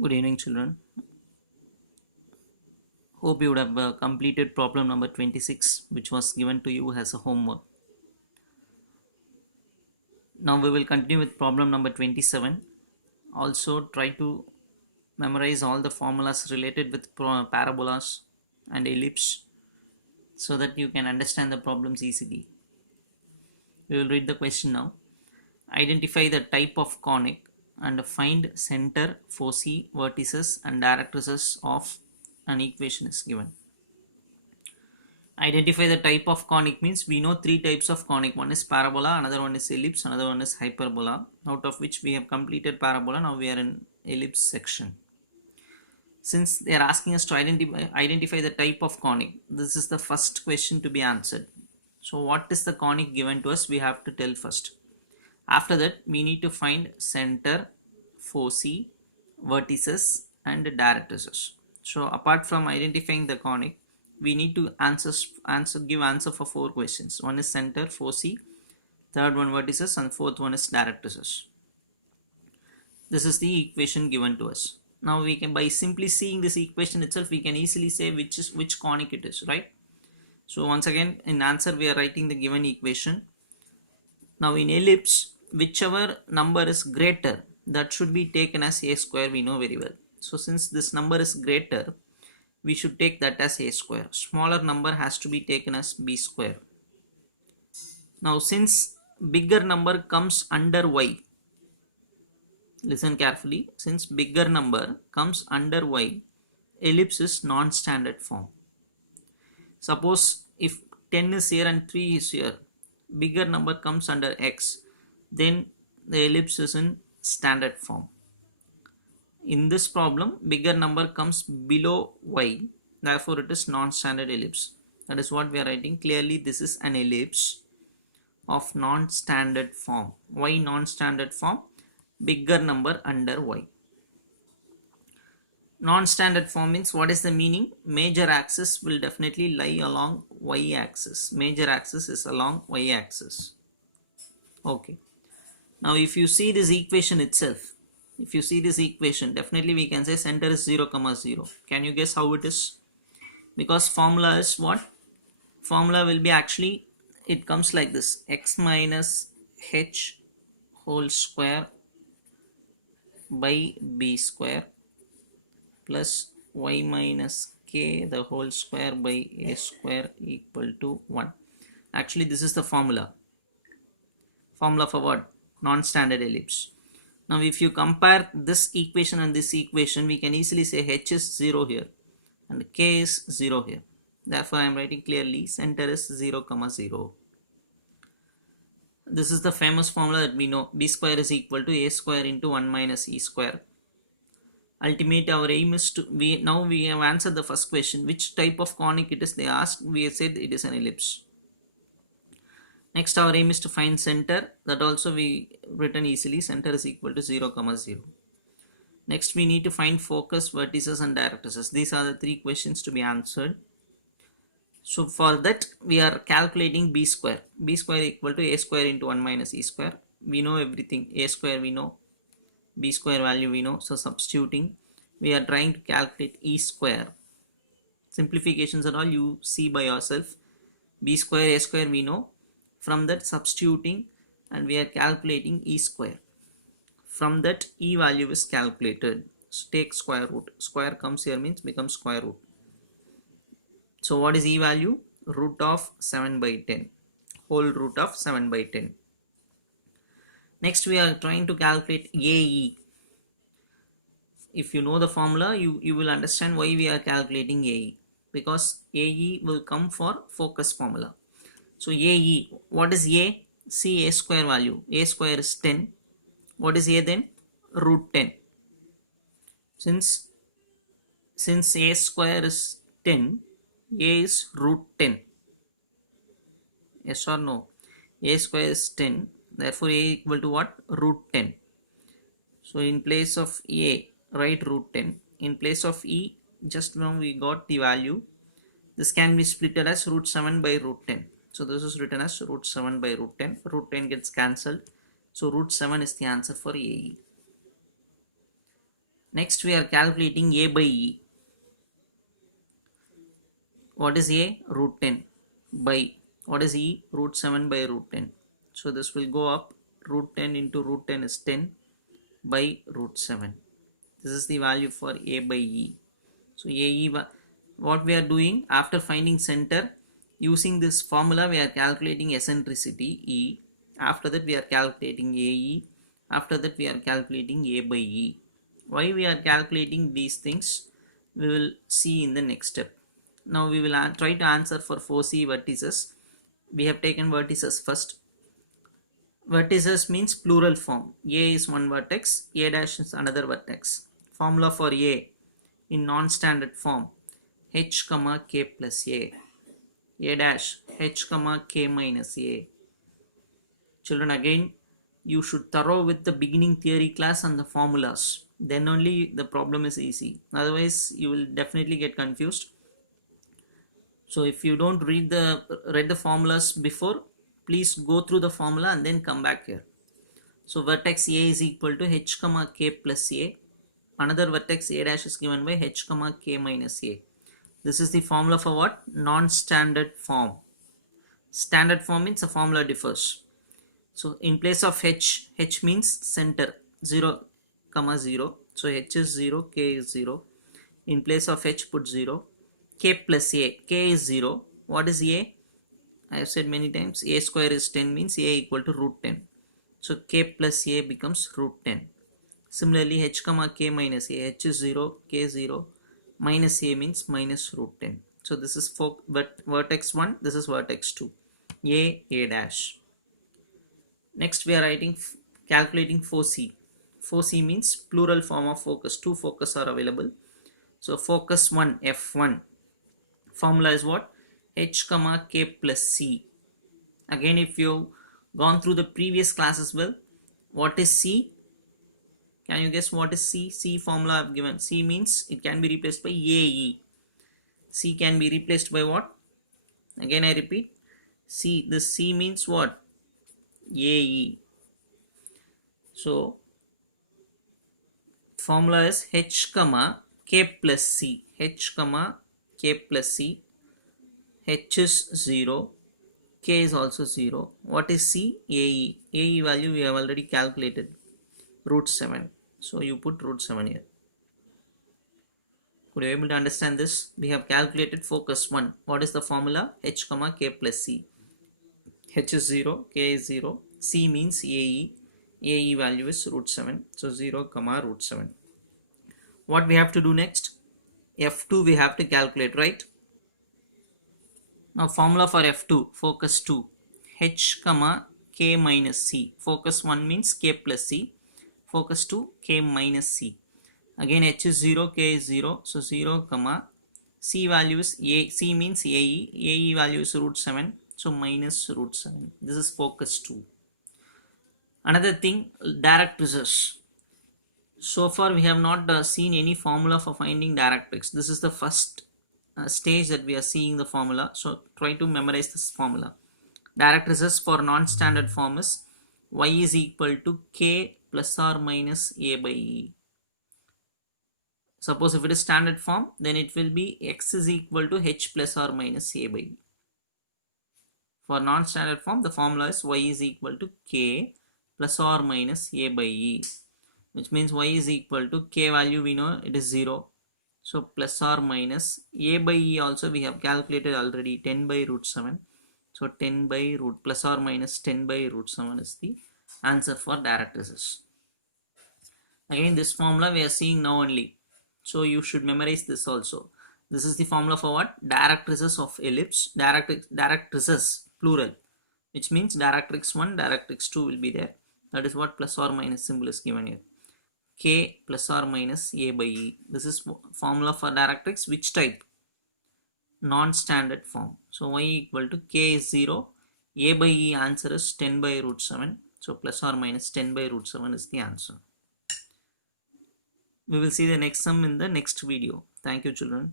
Good evening, children. Hope you would have completed problem number 26, which was given to you as a homework. Now we will continue with problem number 27. Also, try to memorize all the formulas related with parabolas and ellipse so that you can understand the problems easily. We will read the question now. Identify the type of conic and find center, foci, vertices, and directrices of an equation is given. Identify the type of conic means we know three types of conic. One is parabola, another one is ellipse, another one is hyperbola. Out of which we have completed parabola, now we are in ellipse section. Since they are asking us to identify the type of conic, this is the first question to be answered. So what is the conic given to us? We have to tell first. After that, we need to find center, foci, vertices, and directrices. So apart from identifying the conic, we need to give answer for four questions. One is center, foci, third one vertices, and fourth one is directrices. This is the equation given to us. Now we can, by simply seeing this equation itself, we can easily say which conic it is, right? So once again, in answer we are writing the given equation. Now in ellipse, whichever number is greater, that should be taken as a square, we know very well. So since this number is greater, we should take that as a square. Smaller number has to be taken as b square. Now since bigger number comes under y, listen carefully, since bigger number comes under y, ellipse is non-standard form. Suppose if 10 is here and 3 is here, bigger number comes under x, then the ellipse is in standard form. In this problem, bigger number comes below y, therefore it is non-standard ellipse. That is what we are writing. Clearly this is an ellipse of non-standard form. Why non-standard form? Bigger number under y. Non-standard form means, what is the meaning? Major axis will definitely lie along y axis. Major axis is along y axis. Okay. Now if you see this equation itself, definitely we can say center is 0, 0. Can you guess how it is? Because formula is what? Formula will be actually, it comes like this: x minus h whole square by b square plus y minus k the whole square by a square equal to 1. Actually this is the formula for what? Non-standard ellipse. Now if you compare this equation and this equation, we can easily say h is 0 here and k is 0 here. Therefore I am writing clearly center is 0, 0. This is the famous formula that we know: b square is equal to a square into 1 minus e square. Ultimate our aim is to, now we have answered the first question, which type of conic it is they asked. We have said it is an ellipse. Next our aim is to find center. That also we written easily, center is equal to 0, 0. Next we need to find focus, vertices, and directrices. These are the three questions to be answered. So for that we are calculating b square. B square equal to a square into 1 minus e square. We know everything. A square we know, b square value we know. So substituting, we are trying to calculate e square. Simplifications and all you see by yourself. B square, a square we know. From that substituting, and we are calculating e square. From that e value is calculated. So take square root. Square comes here means becomes square root. So what is e value? Root of 7 by 10. Whole root of 7 by 10. Next we are trying to calculate AE. If you know the formula, you will understand why we are calculating AE. Because AE will come for focus formula. So AE, what is A? See a square value. A square is 10. What is A then? Root 10. Since a square is 10, a is root 10. Yes or no? A square is 10. Therefore a equal to what? Root 10. So in place of a, write root 10. In place of e, just now we got the value. This can be splitted as root 7 by root 10. So this is written as root 7 by root 10. Root 10 gets cancelled. So root 7 is the answer for AE. Next we are calculating a by e. What is a? Root 10 by, what is e? Root 7 by root 10. So this will go up, root 10 into root 10 is 10 by root 7. This is the value for a by e. So ae, what we are doing after finding center, using this formula we are calculating eccentricity e. After that we are calculating ae. After that we are calculating a by e. Why we are calculating these things we will see in the next step. Now we will try to answer for foci vertices. We have taken vertices first. Vertices means plural form. A is one vertex, a dash is another vertex. Formula for a in non-standard form, h comma k plus a dash h comma k minus a. Children, again you should thorough with the beginning theory class and the formulas, then only the problem is easy, otherwise you will definitely get confused. So if you don't read the formulas before, please go through the formula and then come back here. So vertex a is equal to h comma k plus a. Another vertex a dash is given by h comma k minus a. This is the formula for what? Non-standard form. Standard form means the formula differs. So in place of h means center, 0 comma 0. So h is 0, k is 0. In place of h put 0. K plus a, k is 0. What is a? I have said many times, a square is 10 means a equal to root 10. So k plus a becomes root 10. Similarly h comma k minus a, h is 0, k is 0, minus a means minus root 10. So this is for vertex 1, this is vertex 2, a dash. Next we are calculating foci. Foci means plural form of focus. Two focus are available. So focus 1, f1. Formula is what? H comma k plus c. Again, if you've gone through the previous class as well, what is c? Can you guess what is c? C formula I've given. C means it can be replaced by ae. C can be replaced by what? Again I repeat, c. This c means what? ae. So formula is h comma k plus c. H comma k plus c. H is 0, k is also 0. What is c? ae. Ae value we have already calculated, root 7. So you put root 7 here. Could you be able to understand this? We have calculated focus 1. What is the formula? H comma k plus c. H is 0, k is 0, c means ae. Ae value is root 7. So 0 comma root 7. What we have to do next? F2 we have to calculate, right? Now formula for F2, focus 2, h comma k minus c. Focus 1 means k plus c. Focus 2, k minus c. Again h is 0, k is 0. So 0 comma c value is a. C means ae. Ae value is root 7. So minus root 7. This is focus 2. Another thing, directrices. So far we have not seen any formula for finding directrix. This is the first stage that we are seeing the formula. So try to memorize this formula. Directrices for non-standard form is y is equal to k plus or minus a by e. Suppose if it is standard form, then it will be x is equal to h plus or minus a by e. For non-standard form, the formula is y is equal to k plus or minus a by e, which means y is equal to k value we know it is 0. So plus or minus a by e also we have calculated already, 10 by root 7. So 10 by root plus or minus 10 by root 7 is the answer for directrices. Again this formula we are seeing now only. So you should memorize this also. This is the formula for what? Directrices of ellipse. Directrices plural, which means directrix 1, directrix 2 will be there. That is what plus or minus symbol is given here. K plus or minus a by e. This is formula for directrix. Which type? Non-standard form. So y equal to k is 0. A by e answer is 10 by root 7. So plus or minus 10 by root 7 is the answer. We will see the next sum in the next video. Thank you, children.